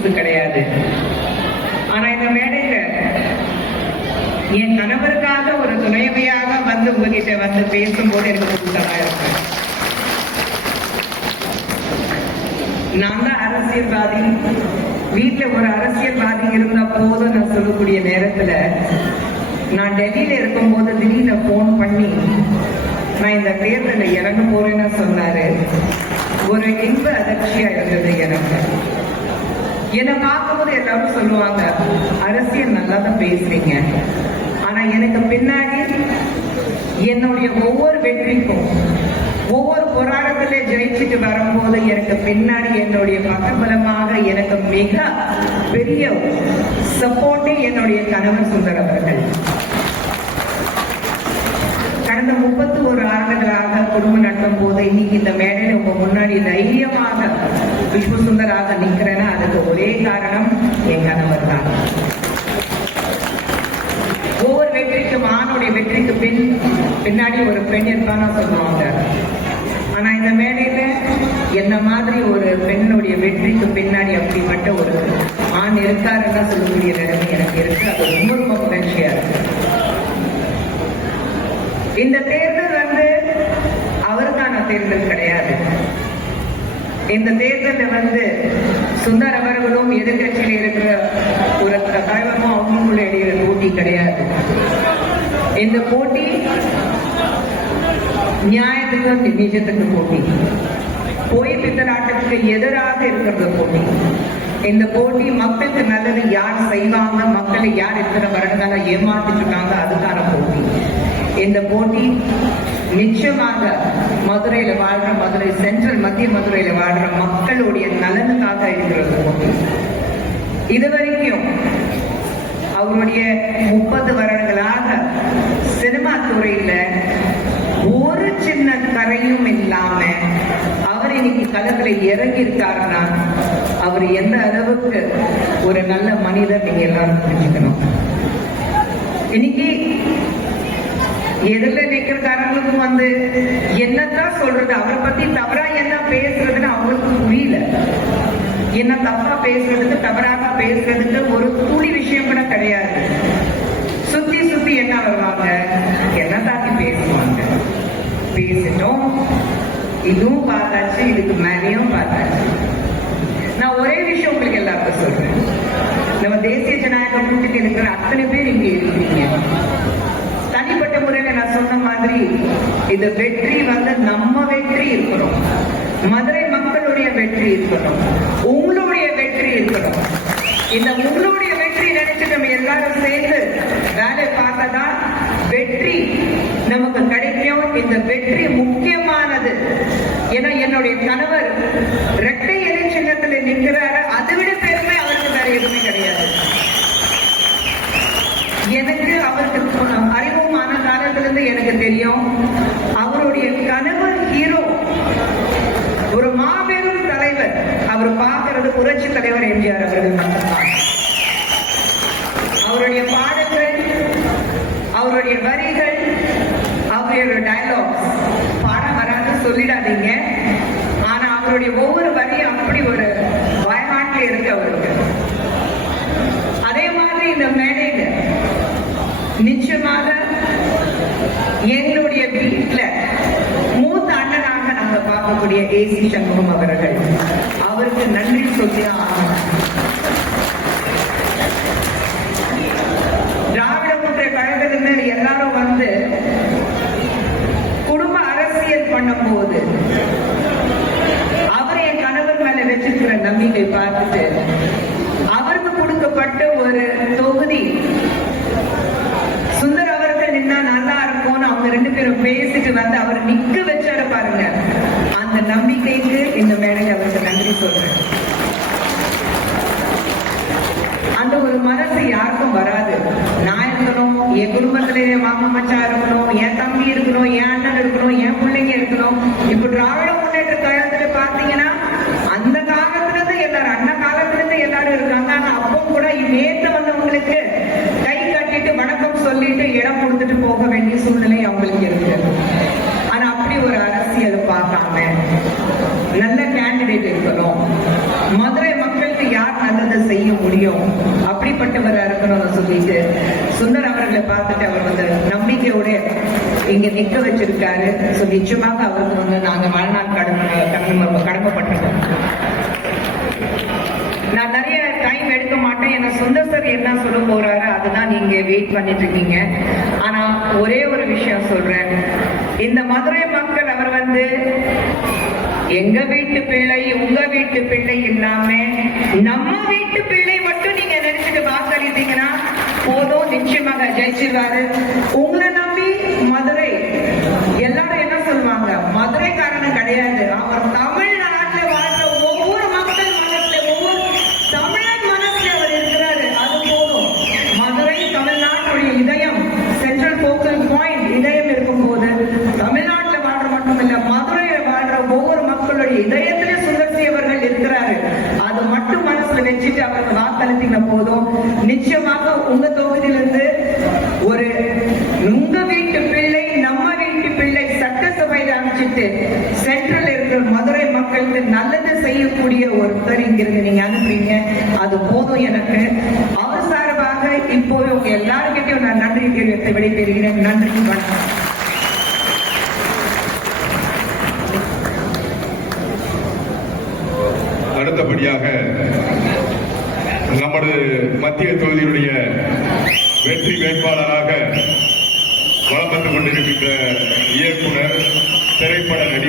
புதுசு கிடையாது. ஆனா இந்த மேடையில என் கணவருக்காக ஒரு துணைவியாக வந்து உங்ககிட்ட வந்து பேசும்போது எனக்கு புதுசாக இருக்கு. நான் தான் அரசியல்வாதி, வீட்டுல ஒரு அரசியல்வாதி இருந்த போது நான் சொல்லக்கூடிய நேரத்துல நான் டெல்லியில இருக்கும் போது திடீர்னு போன் பண்ணி நான் இந்த தேர்தலில் இறங்க போறேன்னு சொன்னாரு. ஒரு இன்ப அதிர்ச்சியா இருந்தது எனக்கு. என்னை பார்க்கும்போது எல்லாரும் சொல்லுவாங்க, அரசியல் நல்லா தான் பேசுறீங்க, ஆனா எனக்கு பின்னாடி என்னுடைய ஒவ்வொரு வெற்றிக்கும் ஒவ்வொரு போராட்டத்திலே ஜெயிச்சுட்டு வரும்போது எனக்கு பின்னாடி என்னுடைய பக்கபலமாக எனக்கு மிக பெரிய சப்போர்ட்டே என்னுடைய கணவர் சுந்தர் அவர்கள். கடந்த 31 ஆண்டுகளாக குடும்பம் நடத்தும் போது இன்னைக்கு இந்த மேடையில உங்க முன்னாடி தைரியமாக விஸ்வசுந்தராக நிக்கிறேன்னா அதுக்கு ஒரே காரணம் என் கணவர் தான். ஒவ்வொரு வெற்றிக்கும் ஆணுடைய வெற்றிக்கு பின்னாடி ஒரு பெண் இருப்பான்னு சொல்லுவாங்க. ஆனா இந்த மேடையில என்ன மாதிரி ஒரு பெண்ணுடைய வெற்றிக்கு பின்னாடி அப்படிப்பட்ட ஒரு ஆண் இருக்காருன்னா சொல்லக்கூடிய நிலைமை எனக்கு இருக்கு. அது ரொம்ப ரொம்ப மகிழ்ச்சியா இருக்கு. இந்த தேர்தல் வந்து அவருக்கான தேர்தல் கிடையாது. இந்த தேர்தலில் வந்து சுந்தர் அவர்களும் எதிர்கட்சியில் இருக்கிற ஒரு தலைவரும் அவங்களுக்குள்ள இடையில போட்டி கிடையாது. இந்த போட்டி நியாயத்துக்கு நிஜத்துக்கு போட்டி, பொய் பித்தலாட்டத்துக்கு எதிராக இருக்கிறது போட்டி. இந்த போட்டி மக்களுக்கு நல்லது யார் செய்வாங்க, மக்களை யார் இத்தனை வருடங்களாக ஏமாத்திட்டு இருக்காங்க, அதுக்கான போட்டி. இந்த போட்டி நிச்சயமாக மதுரையில வாழ்ற, மதுரை சென்ட்ரல் மத்திய மதுரையில வாழ்ற மக்களுடைய நலனுக்காக இருக்கிறது போட்டி. இதுவரைக்கும் அவருடைய 30 வருடங்களாக சினிமா துறையில ஒரு சின்ன கரையும் இல்லாம அவர் இன்னைக்கு களத்துல இறங்கி இருக்காருன்னா அவர் எந்த அளவுக்கு ஒரு நல்ல மனிதர் நீங்க எல்லாரும் புரிஞ்சுக்கணும். இன்னைக்கு எதிரில நிக்கிறக்காரங்களுக்கு வந்து என்னத்தான் சொல்றது, அவரை பத்தி தவறா என்ன பேசுறதுன்னு அவங்களுக்கு புரியல. என்ன தப்பா பேசுறதுக்கு தவறாக பேசுறதுக்கு ஒரு துளி விஷயம் கூட கிடையாது. சுத்தி சுத்தி என்ன வருவாங்க, என்ன தாக்கி பேசுவாங்க. பேசிட்டோம், இதுவும் பார்த்தாச்சு, இதுக்கு மேலேயும் பார்த்தாச்சு. நான் ஒரே விஷயம் உங்களுக்கு எல்லாருக்கும் சொல்றேன், நம்ம தேசிய ஜனநாயக கூட்டத்தில் இருக்கிற அத்தனை பேர் இங்க இருக்கிறீங்க. தனிப்பட்ட முறையில நான் சொன்ன மாதிரி இந்த வெற்றி வந்து நம்ம வெற்றி இருக்கணும், மதுரை மக்களுடைய வெற்றி இருக்கணும், உங்களுடைய வெற்றி இருக்கணும். இந்த உங்களுடைய வெற்றி நினைச்சு நம்ம எல்லாரும் சேர்ந்து வேலை பார்த்ததான் வெற்றி நமக்கு கிடைக்கும். இந்த வெற்றி முக்கியமானது. ஏன்னா என்னுடைய கணவர் இரட்டை இலை சின்னத்தில் நிற்கிறாரு, அதை விட பெருமை அவருக்கு வேற எதுவுமே கிடையாது. எனக்கு அவருக்கு அறிமுகமான காலத்திலிருந்து எனக்கு தெரியும், அவருடைய கணவர் ஹீரோ, ஒரு மாபெரும் தலைவர். அவர் பார்க்கிறது புரட்சி தலைவர் எம்ஜிஆர் அவர்கள் மட்டும்தான். அவருடைய பாடல்கள், அவருடைய வரிகள், அவருடைய டயலாக்ஸ் பாட வராது சொல்லிடாதீங்க. ஆனா அவருடைய ஒவ்வொரு வரியும் அப்படி ஒரு பயமாட்டில் இருக்கு அவருக்கு. அதே மாதிரி இந்த மேடையில நிச்சயமாக எங்களுடைய வீட்டுல மூத்த அண்ணனாக நாங்க பார்க்கக்கூடிய ஏசி சண்முகம் அவர்கள், அவருக்கு நன்றி சொல்லி ஆகணும். திராவிட முற்ற கழகத்தினர் எல்லாரும் வந்து குடும்ப அரசியல் பண்ணும் போது அவர் என் கணவர் மேல வச்சிருக்கிற நம்பிக்கை பார்த்துட்டு அவருக்கு கொடுக்கப்பட்ட ஒரு தொகுதி சுந்தர் அவர்கள் நின்னா நல்லா இருக்கும்னு அவங்க 2 பேரும் பேசிட்டு வந்து அவர் நிக்க வச்சாரு பாருங்க. அந்த நம்பிக்கைக்கு இந்த மேடையில் அவருக்கு நன்றி சொல்றேன். அந்த ஒரு மனசு யாருக்கும் வராது. நான் இருக்கணும், என் குடும்பத்திலே மாமா மச்சா இருக்கணும், என் தம்பி இருக்கணும், என் அண்ணன் இருக்கணும், என் பிள்ளைங்க இருக்கணும். இப்ப திராவிட முன்னேற்ற கழகத்துல பாத்தீங்கன்னா அந்த காலத்துல இருந்து எல்லாரும், அண்ணா காலத்துல இருந்து எல்லாரும் இருக்காங்க. ஆனா அப்போ கூட நேற்று வந்தவங்களுக்கு கை கட்டிட்டு வணக்கம் சொல்லிட்டு இடம் கொடுத்துட்டு போக வேண்டிய சூழ்நிலை அவங்களுக்கு இருக்கு. ஆனா அப்படி ஒரு அரசியல் பார்க்காம நல்ல கேண்டிடேட் இருக்கணும், மதுரை மக்களுக்கு யார் நல்லது செய்ய முடியும், அப்படிப்பட்டவரா இருக்கணும்னு சொல்லிட்டு சுந்தர் அவர்களை பார்த்துட்டு அவர் வந்து நம்பிக்கையோட இங்க நிக்க வச்சிருக்காரு. நிச்சயமாக அவருக்கு வந்து நாங்க வாழ்நாள் கடமைப்பட்டிருக்கோம். நான் நிறைய டைம் எடுக்க மாட்டேன். என்ன சுந்தர் சார் என்ன சொல்ல போறாரு அதுதான் நீங்க வெயிட் பண்ணிட்டு இருக்கீங்க. ஆனா ஒரே ஒரு விஷயம் சொல்றேன். இந்த மதுரை மக்கள் அவர் வந்து எங்க வீட்டு பிள்ளை உங்க வீட்டு பிள்ளை இல்லாம நம்ம வீட்டு பிள்ளை மட்டும் நீங்க நினைச்சிட்டு வாக்களித்தீங்கன்னா போதும், நிச்சயமாக ஜெயிச்சிருவாரு. உங்களை நம்பி மதுரை எல்லாரும் என்ன சொல்லுவாங்க, மதுரைக்காரனும் கிடையாது, அவர் தமிழ்நாட்டில் வாழ்ற ஒவ்வொரு மக்கள் மனசுல ஒவ்வொரு தமிழன் மனசுல அவர் இருக்கிறாரு. அது போதும். மதுரை தமிழ்நாட்டுடைய இதயம், சென்ட்ரல் போக்கல் பாயிண்ட் இதயம் இருக்கும் போது தமிழ்நாட்டில் வாழ்ற மட்டும் இல்ல, மதுரையில் வாழ்ற ஒவ்வொரு மக்களுடைய இதயத்திலே சுந்தர்சி அவர்கள் இருக்கிறாரு. அது மட்டும் மனசுல வச்சுட்டு அவருக்கு வாக்களித்தீங்க போதும், நிச்சயமாக உங்க தொகுதியிலிருந்து ஒரு உங்க வீட்டு பிள்ளை நம்ம வீட்டு பிள்ளை சட்டசபையில அமைச்சிட்டு சென்ட்ரல் இருக்கிற மதுரை மக்களுக்கு நல்லது செய்யக்கூடிய ஒருத்தர் இங்கிருந்து நீங்க அனுப்புறீங்க. அது போதும் எனக்கு. அவர் சார்பாக இப்போ உங்க எல்லாருக்கிட்டையும் நான் நன்றி தெரிவித்து விடைபெறுகிறேன். நன்றி, வணக்கம். அடுத்தபடியாக நமது மத்திய தொகுதியுடைய வெற்றி வேட்பாளராக வலம் வந்து கொண்டிருக்கின்ற இயக்குனர், திரைப்பட நடிகர்